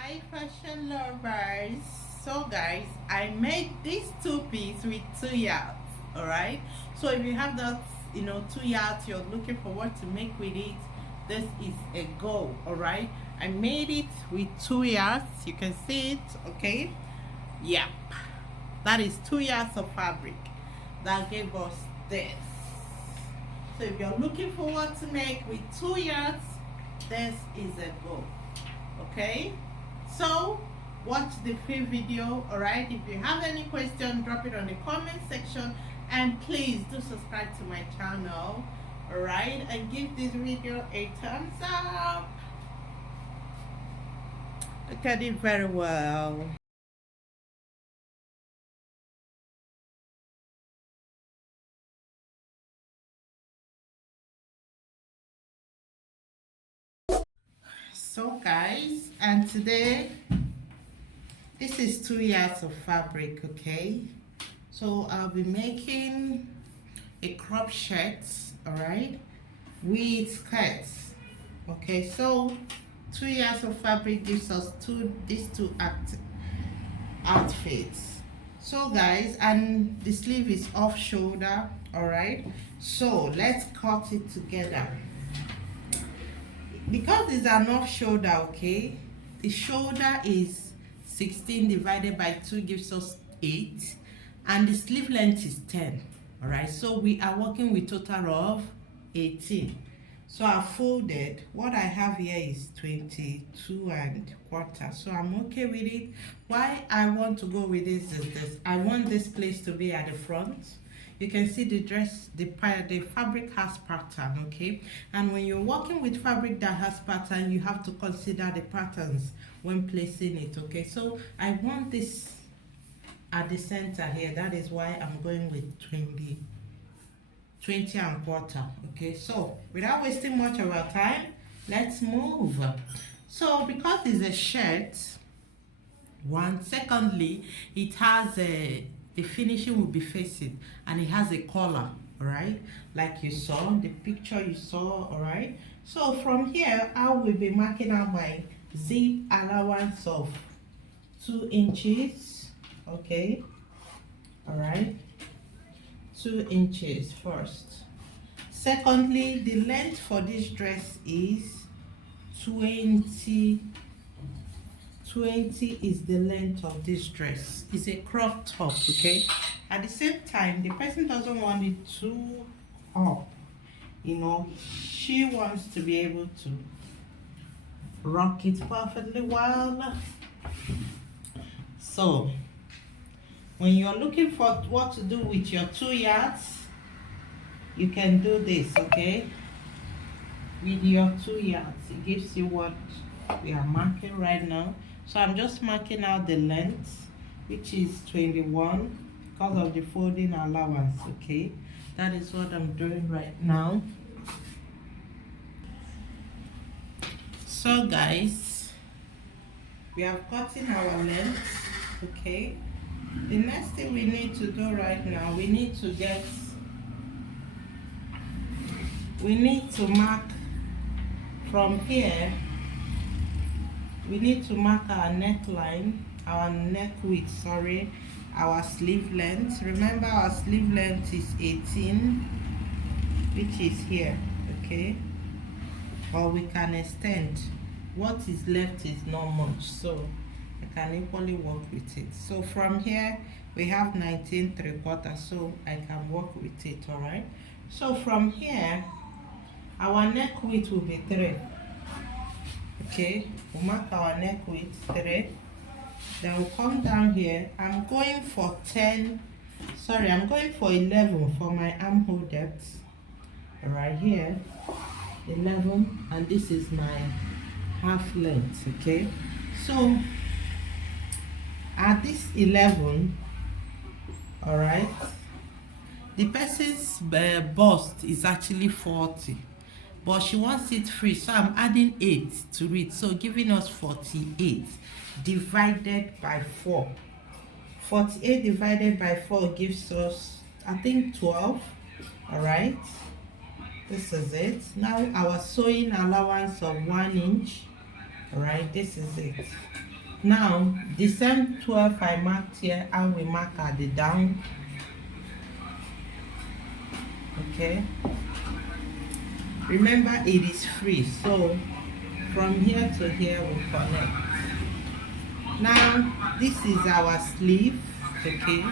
Hi fashion lovers. So guys, I made this two-piece with 2 yards. Alright. So if you have that 2 yards, you're looking for what to make with it, this is a go. Alright. I made it with 2 yards. You can see it, okay? Yep. That is 2 yards of fabric. That gave us this. So if you're looking for what to make with 2 yards, this is a go. Okay, so watch the full video. All right, if you have any question, drop it on the comment section, and please do subscribe to my channel. All right, and give this video a thumbs up. Look at it very well. So guys, and today this is 2 yards of fabric. Okay, so I'll be making a crop shirt, all right, with skirts. Okay, so 2 yards of fabric gives us these two outfits. So guys, and the sleeve is off shoulder. All right, so let's cut it together. Because it's an off shoulder, okay, the shoulder is 16 divided by 2 gives us 8, and the sleeve length is 10. All right, so we are working with total of 18. So I folded. What I have here is 22 and quarter, so I'm okay with it. Why I want to go with this is this: I want this place to be at the front. You can see the dress, the fabric has pattern, okay? And when you're working with fabric that has pattern, you have to consider the patterns when placing it, okay? So I want this at the center here. That is why I'm going with 20 and quarter, okay? So without wasting much of our time, let's move. So because it's a shirt, secondly, it has the finishing will be facing, and it has a collar, all right, like you saw the picture you saw. All right, so from here I will be marking out my zip allowance of 2 inches. Okay, all right, 2 inches first. Secondly, the length for this dress is 20 is the length of this dress. It's a crop top, okay? At the same time, the person doesn't want it too up, she wants to be able to rock it perfectly well. So when you're looking for what to do with your 2 yards, you can do this, okay? With your 2 yards, it gives you what we are marking right now. So I'm just marking out the length, which is 21, because of the folding allowance, okay? That is what I'm doing right now. So guys, we have gotten our length, okay? The next thing we need to do right now, we need to mark from here. We need to mark our neckline, our neck width, sorry, our sleeve length. Remember, our sleeve length is 18, which is here, okay? Or we can extend. What is left is not much, so I can equally work with it. So from here, we have 19 3/4, so I can work with it, all right? So from here, our neck width will be 3. Okay, we'll mark our neck width 3. Then we'll come down here. I'm going for 11 for my armhole depth. Right here, 11, and this is my half length, okay? So at this 11, all right, the person's bust is actually 40. But she wants it free, so I'm adding 8 to it, so giving us 48 divided by 4. 48 divided by 4 gives us, I think, 12. All right, this is it. Now our sewing allowance of 1 inch. All right, this is it. Now the same 12 I marked here, I will mark at the down. Okay, remember it is free, so from here to here we connect. Now this is our sleeve. Okay,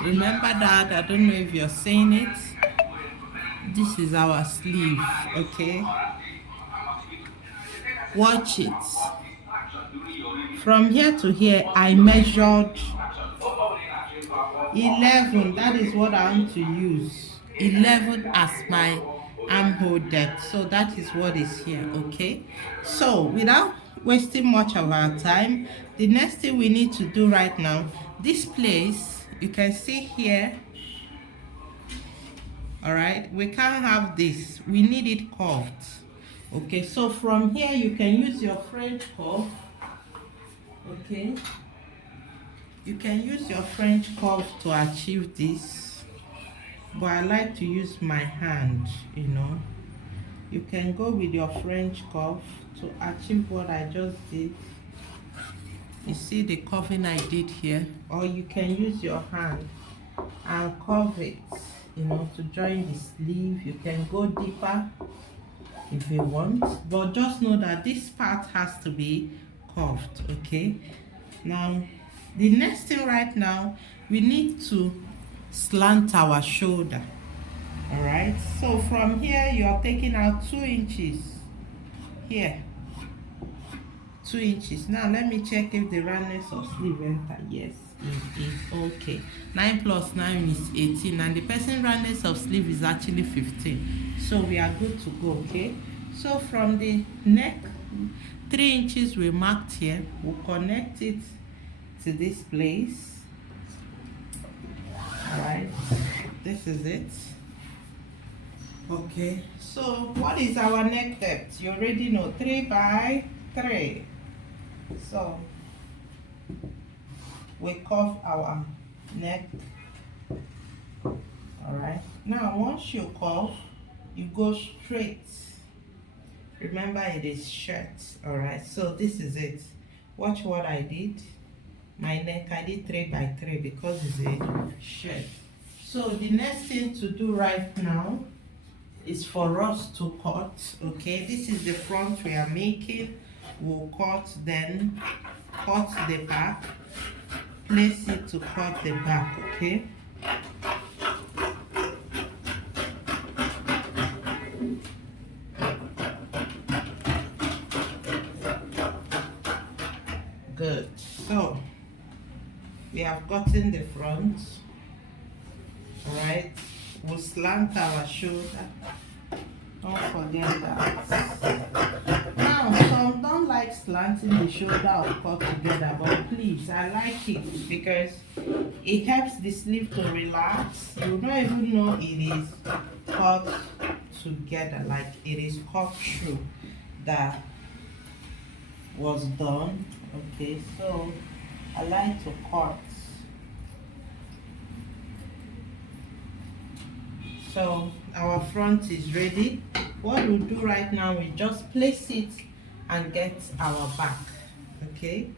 remember that. I don't know if you're seeing it. This is our sleeve. Okay, watch it. From here to here I measured 11. That is what I want to use, 11 as my armhole depth. So that is what is here. Okay, so without wasting much of our time, the next thing we need to do right now, this place you can see here. All right, we can't have this, we need it curved. Okay, so from here you can use your French curve. Okay, you can use your French curve to achieve this, but I like to use my hand. You can go with your French curve to achieve what I just did. You see the curving I did here, or you can use your hand and curve it, to join the sleeve. You can go deeper if you want, but just know that this part has to be curved. Okay, now the next thing right now, we need to slant our shoulder. All right, so from here you're taking out 2 inches here, 2 inches. Now let me check if the roundness of sleeve enter. Yes, it is okay. 9 plus 9 is 18, and the person roundness of sleeve is actually 15, so we are good to go. Okay, so from the neck, 3 inches we marked here, we'll connect it to this place. All right, this is it. Okay, so what is our neck depth? You already know, 3 by 3. So we curve our neck. All right, now once you curve, you go straight. Remember, it is shirt. All right, so this is it. Watch what I did. My neck, I did 3 by 3 because it's a shirt. So the next thing to do right now is for us to cut. Okay, this is the front we are making. We'll cut, then cut the back, place it to cut the back. Okay, good. So we have gotten the front. All right, we'll slant our shoulder. Don't forget that. Now, some don't like slanting the shoulder or cut together, but please, I like it because it helps the sleeve to relax. You don't even know it is cut together, like it is cut through that was done. Okay, so I like to cut. So our front is ready. What we'll do right now, we just place it and get our back. Okay,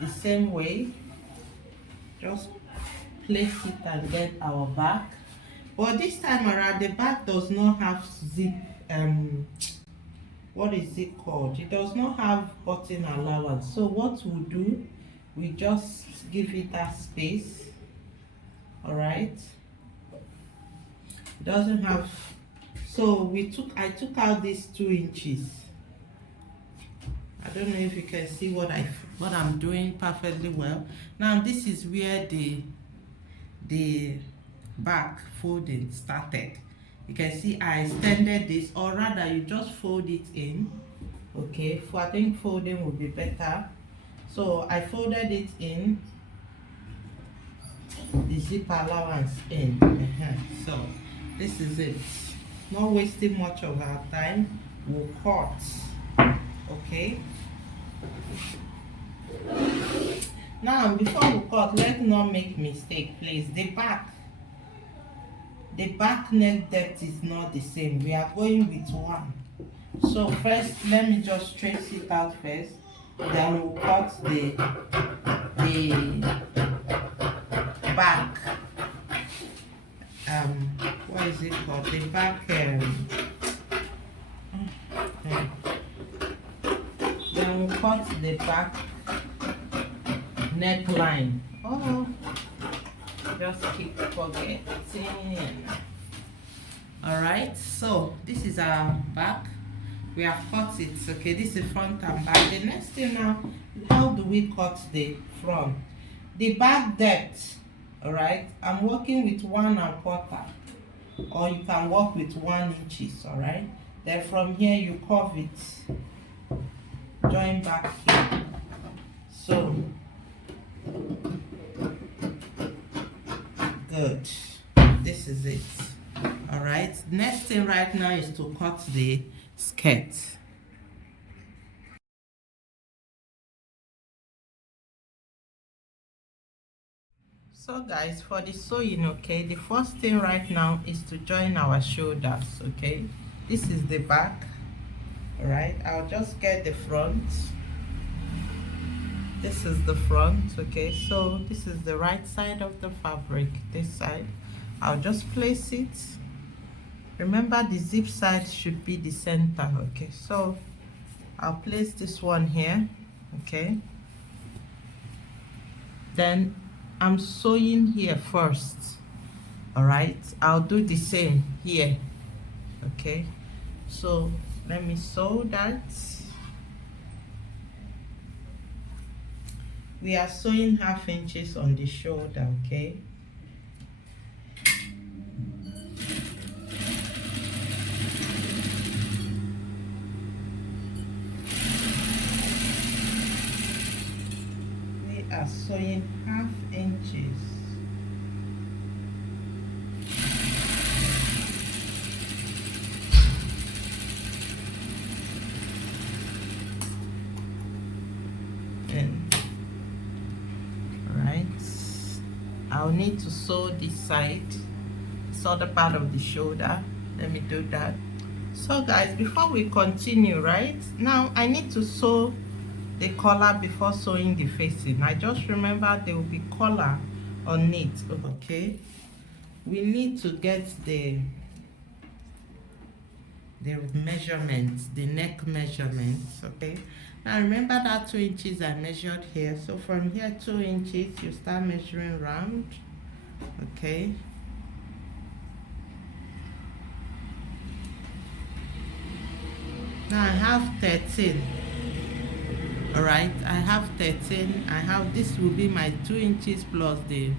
the same way, just place it and get our back. But this time around, the back does not have zip. What is it called? It does not have button allowance. So what we'll do, we just give it that space. All right, it doesn't have. So I took out these 2 inches. I don't know if you can see what I'm doing perfectly well. Now this is where the back folding started. You can see I extended this, or rather you just fold it in. Okay, I think folding would be better. So I folded it in, the zip allowance in. So this is it. Not wasting much of our time, we'll cut. Okay, now before we cut, let's not make mistake, please. The back neck depth is not the same. We are going with 1. So first, let me just trace it out first. Then we'll cut the back, what is it called, the back, then we'll cut the back neckline. Oh, just keep forgetting. All right, so this is our back. We have cut it. Okay, this is front and back. The next thing now, how do we cut the front? The back depth. All right, I'm working with 1 1/4, or you can work with 1 inches. All right, then from here you curve it, join back here. So good, this is it. All right, next thing right now is to cut the skirt. So guys, for the sewing, okay, the first thing right now is to join our shoulders. Okay, this is the back. All right, I'll just get the front. This is the front. Okay, so this is the right side of the fabric, this side. I'll just place it. Remember, the zip side should be the center. Okay, so I'll place this one here. Okay, then I'm sewing here first. All right, I'll do the same here. Okay, so let me sew that. We are sewing 1/2 inches on the shoulder. Okay, we are sewing 1/2 inches. I'll need to sew this side, sew the part of the shoulder. Let me do that. So guys, before we continue, right now I need to sew the collar before sewing the facing. I just remember there will be collar on it. Okay, we need to get the measurements, the neck measurements. Okay, now remember that 2 inches I measured here. So from here 2 inches, you start measuring round. Okay, now I have 13. All right, I have 13. I have, this will be my 2 inches plus the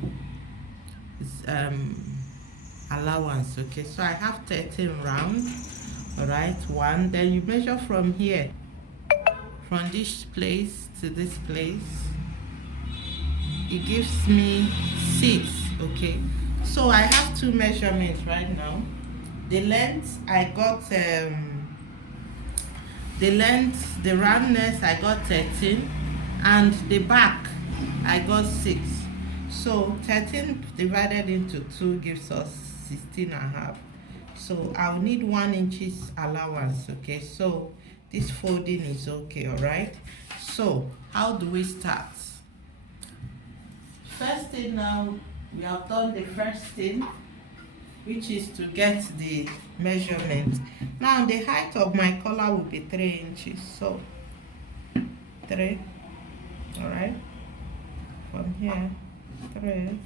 allowance. Okay, so I have 13 round. All right, 1. Then you measure from here, from this place to this place. It gives me 6. Okay, so I have 2 measurements right now. The length I got, the roundness I got 13, and the back I got 6. So 13 divided into 2 gives us 16.5. So I'll need 1 inches allowance. Okay, so this folding is okay. All right, so how do we start? First thing, now we have done the first thing, which is to get the measurement. Now the height of my collar will be 3 inches. So 3. All right, from here 3.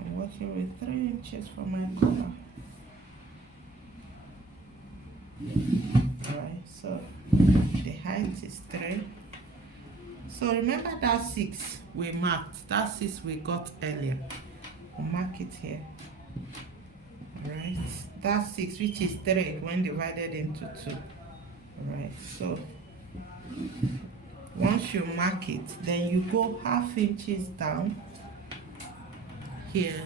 I'm working with 3 inches for my collar. All right, so the height is 3. So remember that 6 we marked, that 6 we got earlier. We'll mark it here. All right, that 6, which is 3 when divided into 2. All right, so once you mark it, then you go 1/2 inches down here.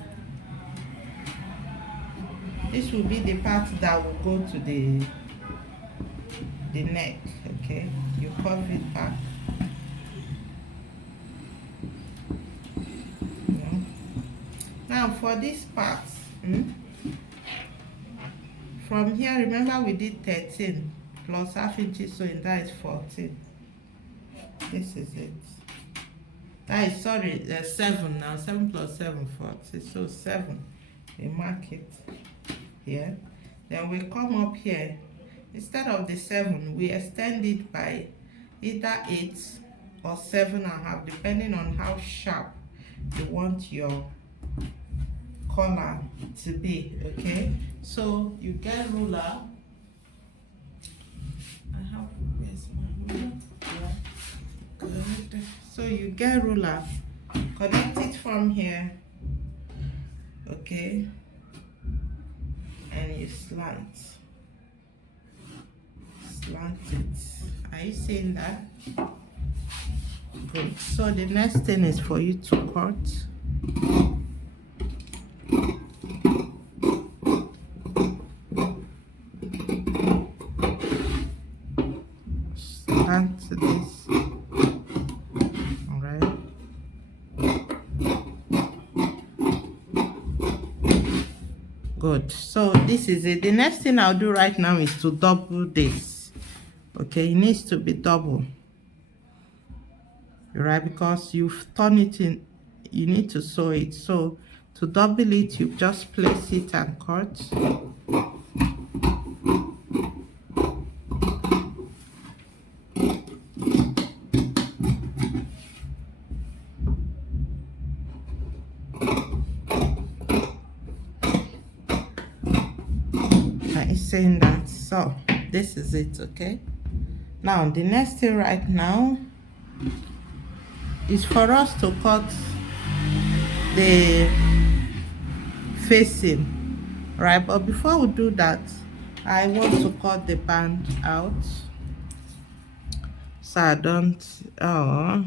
This will be the part that will go to the neck. Okay, you curve it back. Now for this part, from here, remember we did 13 plus 1/2 inches, so in that is 14. This is it. That is, sorry, 7 now. 7 plus 7, 40. So 7. We mark it here. Then we come up here. Instead of the 7, we extend it by either 8 or 7.5, depending on how sharp you want your collar to be. Okay, so you get ruler. Where's my ruler? Yeah. Good. So you get ruler, connect it from here, okay, and you slant it. Are you seeing that? Good. So the next thing is for you to cut. Slant this. All right. Good. So this is it. The next thing I'll do right now is to double this. Okay, it needs to be double. Right, because you've turned it in, you need to sew it. So to double it, you just place it and cut. Saying that, so this is it. Okay, now the next thing right now is for us to cut the facing, right? But before we do that, I want to cut the band out so I don't, oh,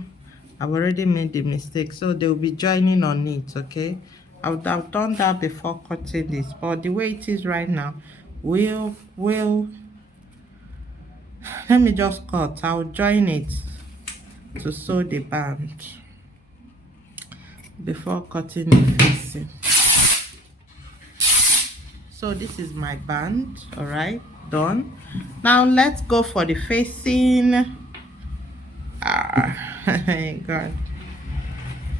I've already made the mistake, so they'll be joining on it. Okay, I would have done that before cutting this, but the way it is right now, will let me just cut. I'll join it to sew the band before cutting the facing. So this is my band. All right, done. Now let's go for the facing. God,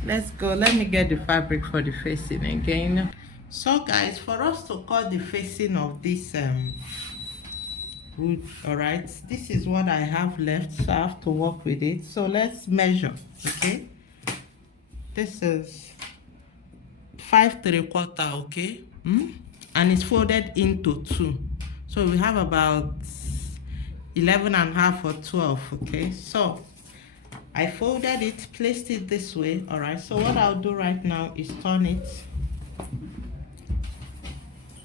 let's go. Let me get the fabric for the facing again. So guys, for us to cut the facing of this wood, all right, this is what I have left, so I have to work with it. So let's measure. Okay, this is 5 3/4, okay, and it's folded into 2, so we have about 11.5 or 12. Okay, so I folded it, placed it this way. All right, so what I'll do right now is turn it.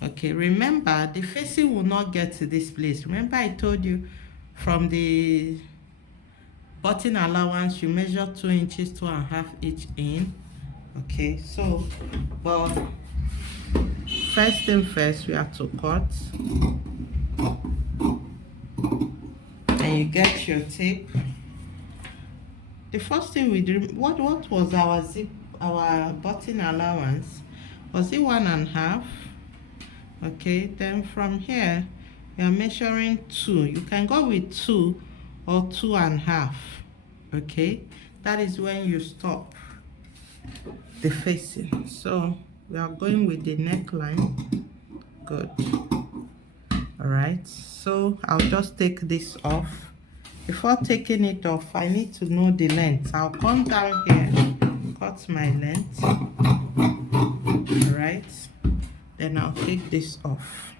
Okay, remember the facing will not get to this place. Remember I told you from the button allowance you measure 2 inches, 2.5 each in. Okay, so but first thing first, we have to cut, and you get your tape. The first thing we do, what was our zip, our button allowance? Was it 1.5? Okay, then from here we are measuring 2. You can go with 2 or 2.5. Okay, that is when you stop the facing. So we are going with the neckline. Good. All right, so I'll just take this off. Before taking it off, I need to know the length. I'll come down here, cut my length. All right, then I'll take this off.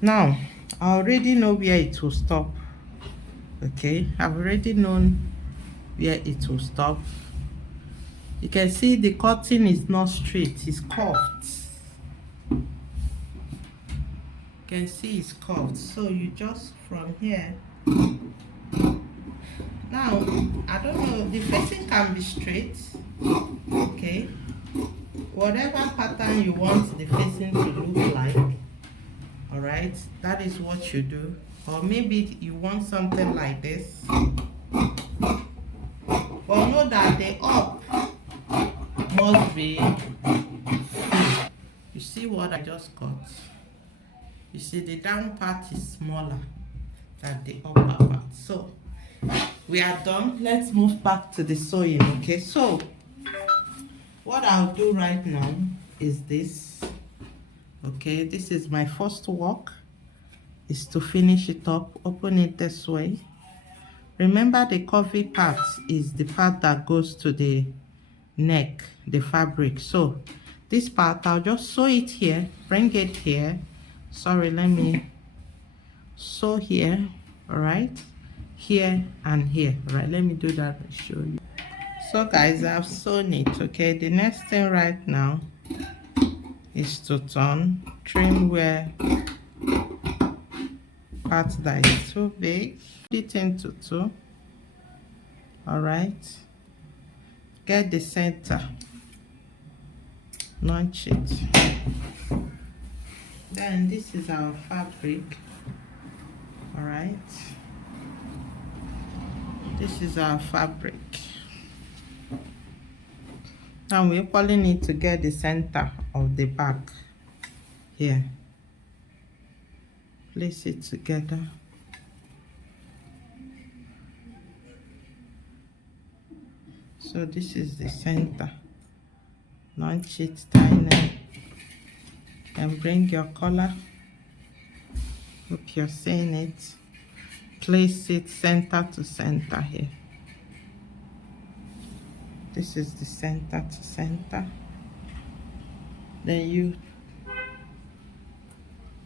Now I already know where it will stop. Okay, I've already known where it will stop. You can see the cutting is not straight, it's curved. You can see it's curved, so you just from here. Now I don't know, the facing can be straight. Okay, whatever pattern you want the facing to look like, all right, that is what you do. Or maybe you want something like this, but know that the up must be, you see what I just got, you see the down part is smaller than the upper part, so we are done. Let's move back to the sewing. Okay, so what I'll do right now is this. Okay, this is my first work, is to finish it up. Open it this way. Remember, the curvy part is the part that goes to the neck, the fabric. So this part, I'll just sew it here, bring it here. Sorry, let me sew here. All right, here and here. All right, let me do that and show you. So guys, I've sewn it. Okay, the next thing right now is to turn, trim where part that is too big, put it into two. All right, get the center, notch it. Then this is our fabric. All right, this is our fabric. Now we equally need to get the center of the back here. Place it together. So this is the center. Launch it tiny and bring your collar. Hope you're seeing it. Place it center to center here. This is the center to center. Then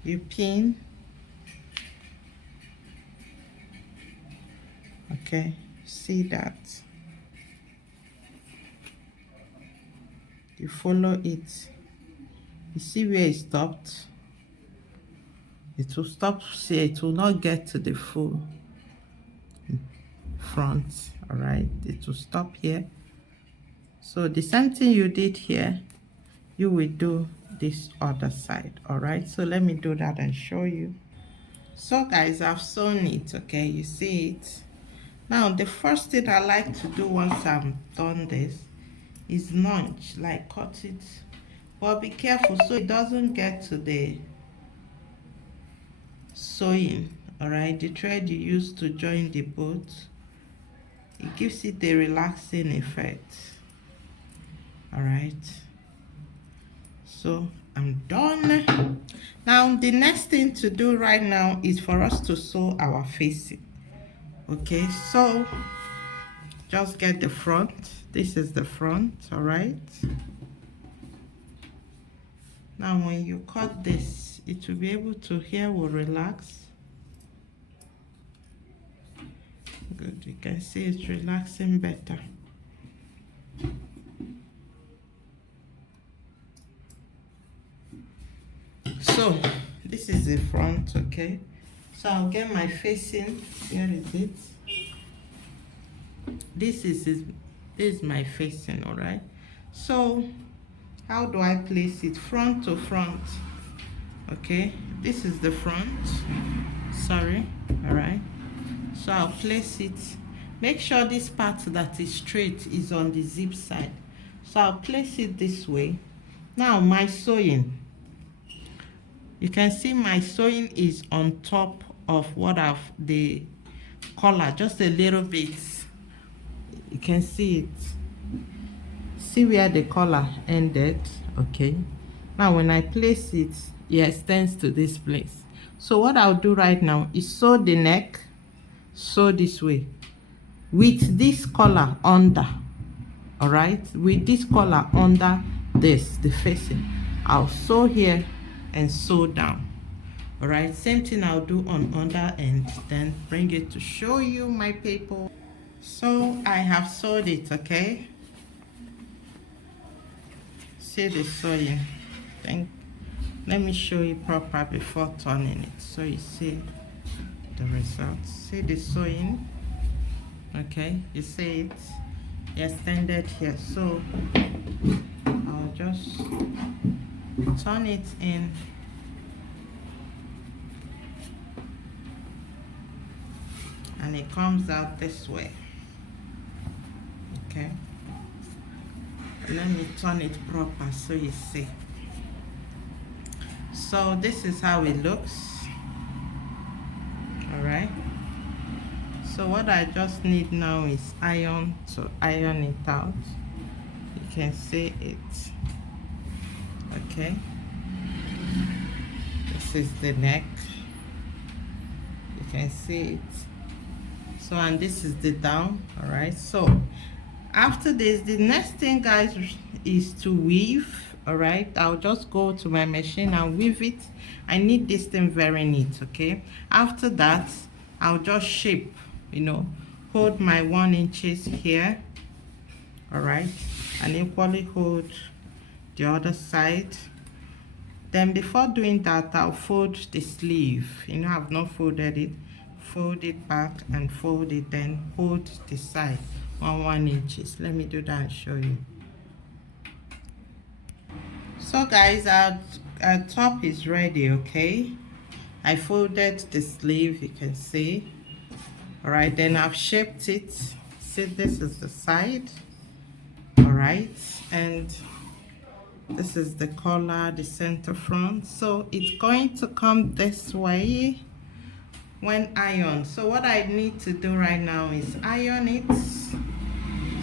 you pin. Okay, see that? You follow it. You see where it stopped? It will stop here. It will not get to the full front. All right, it will stop here. So the same thing you did here, you will do this other side. All right, so let me do that and show you. So guys, I've sewn it. Okay, you see it. Now the first thing I like to do once I'm done this is notch, like cut it, but be careful so it doesn't get to the sewing. All right, the thread you use to join the boat, it gives it a relaxing effect. All right, so I'm done. Now the next thing to do right now is for us to sew our facing. Okay, so just get the front. This is the front. All right, now when you cut this, it will be able to, here will relax. Good, you can see it's relaxing better. So this is the front. Okay, so I'll get my facing. Here is it. This is my facing. All right, so how do I place it? Front to front. Okay, this is the front. Sorry. All right, so I'll place it. Make sure this part that is straight is on the zip side. So I'll place it this way. Now my sewing, you can see my sewing is on top of what I've the collar, just a little bit. You can see it. See where the collar ended. Okay, now when I place it, it extends to this place. So what I'll do right now is sew the neck, sew this way with this collar under. All right, with this collar under this, the facing, I'll sew here and sew down. All right, same thing I'll do on under end, then bring it to show you my people. So I have sewed it. Okay, see the sewing. Let me show you proper before turning it so you see the results. See the sewing. Okay, you see it extended here, so I'll just turn it in and it comes out this way. Okay, let me turn it proper so you see. So this is how it looks. All right, So what I just need now is iron to iron it out. You can see it. Okay, this is the neck, you can see it. So, and this is the down. All right, so after this, the next thing, guys, is to weave. All right, I'll just go to my machine and weave it. I need this thing very neat. Okay, after that, I'll just shape, you know, hold my 1 inches here. All right, and equally hold the other side. Then before doing that, I'll fold the sleeve. You know, I've not folded it. Fold it back and fold it, then hold the side on 1 inches. Let me do that and show you. So guys, our top is ready. Okay, I folded the sleeve, you can see. All right, then I've shaped it. See, this is the side. All right, and this is the collar, the center front. So it's going to come this way when ironed. So what I need to do right now is iron it.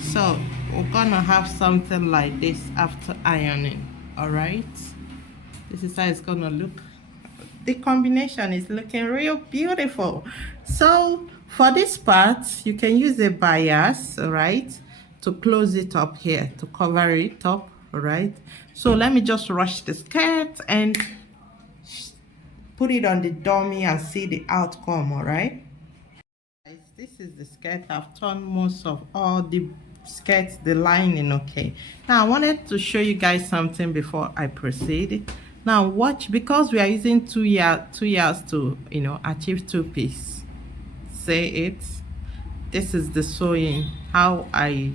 So we're gonna have something like this after ironing. All right, this is how it's gonna look. The combination is looking real beautiful. So for this part, you can use a bias, all right, to close it up here, to cover it up. All right, so let me just rush the skirt and put it on the dummy and see the outcome. All right, this is the skirt. I've turned most of all the skirts, the lining. Okay, now I wanted to show you guys something before I proceed. Now watch, because we are using 2 yards to, you know, achieve 2-piece. Say it. This is the sewing, how I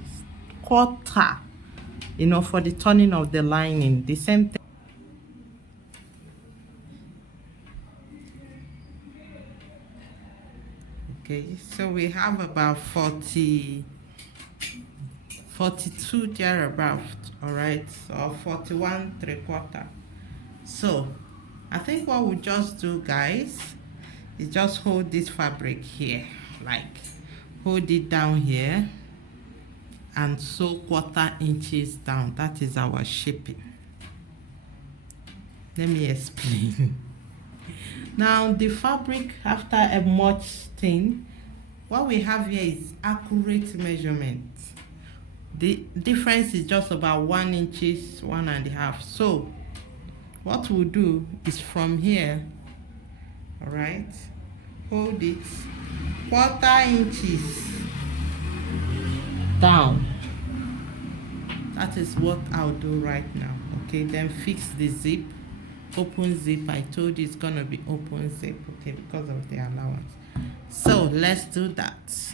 quarter, you know, for the turning of the lining. The same thing. Okay, so we have about 42 thereabout. All right, so 41 3/4. So I think what we'll just do, guys, is just hold this fabric here, like hold it down here and sew 1/4 inches down. That is our shaping. Let me explain. Now the fabric, after a much thin, what we have here is accurate measurement. The difference is just about 1 inches, 1.5. So what we'll do is from here, all right, hold it 1/4 inches down. That is what I'll do right now. Okay, then fix the zip, open zip. I told you it's gonna be open zip, okay, because of the allowance. So let's do that.